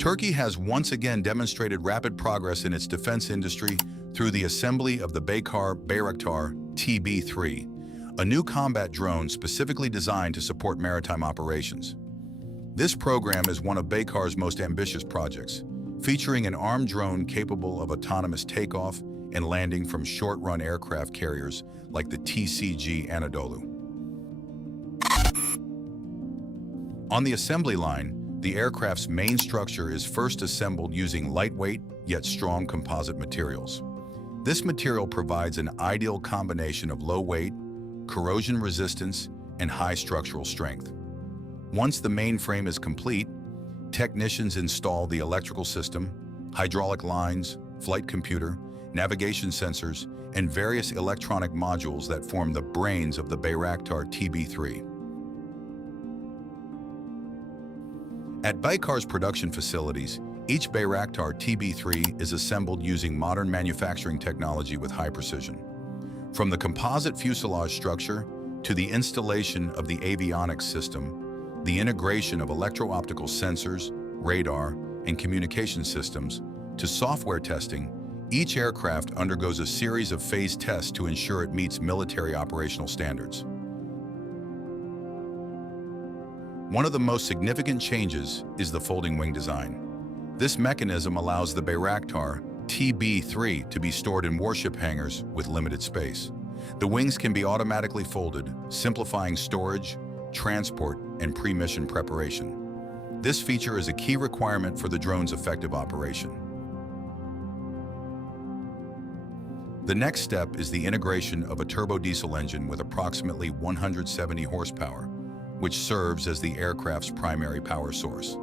Turkey has once again demonstrated rapid progress in its defense industry through the assembly of the Baykar Bayraktar TB3, a new combat drone specifically designed to support maritime operations. This program is one of Baykar's most ambitious projects, featuring an armed drone capable of autonomous takeoff and landing from short-run aircraft carriers like the TCG Anadolu. On the assembly line, the aircraft's main structure is first assembled using lightweight yet strong composite materials. This material provides an ideal combination of low weight, corrosion resistance, and high structural strength. Once the main frame is complete, technicians install the electrical system, hydraulic lines, flight computer, navigation sensors, and various electronic modules that form the brains of the Bayraktar TB3. At Baykar's production facilities, each Bayraktar TB3 is assembled using modern manufacturing technology with high precision. From the composite fuselage structure to the installation of the avionics system, the integration of electro-optical sensors, radar, and communication systems, to software testing, each aircraft undergoes a series of phased tests to ensure it meets military operational standards. One of the most significant changes is the folding wing design. This mechanism allows the Bayraktar TB3 to be stored in warship hangars with limited space. The wings can be automatically folded, simplifying storage, transport, and pre-mission preparation. This feature is a key requirement for the drone's effective operation. The next step is the integration of a turbo diesel engine with approximately 170 horsepower, which serves as the aircraft's primary power source.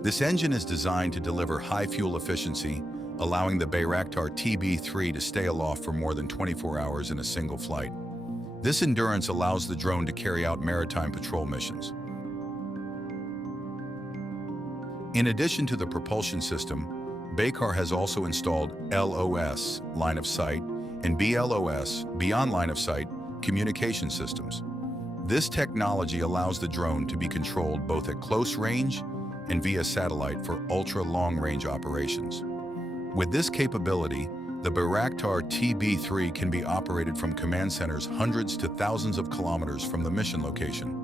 This engine is designed to deliver high fuel efficiency, allowing the Bayraktar TB3 to stay aloft for more than 24 hours in a single flight. This endurance allows the drone to carry out maritime patrol missions. In addition to the propulsion system, Baykar has also installed LOS, line of sight, and BLOS, beyond line of sight, communication systems. This technology allows the drone to be controlled both at close range and via satellite for ultra-long-range operations. With this capability, the Bayraktar TB3 can be operated from command centers hundreds to thousands of kilometers from the mission location.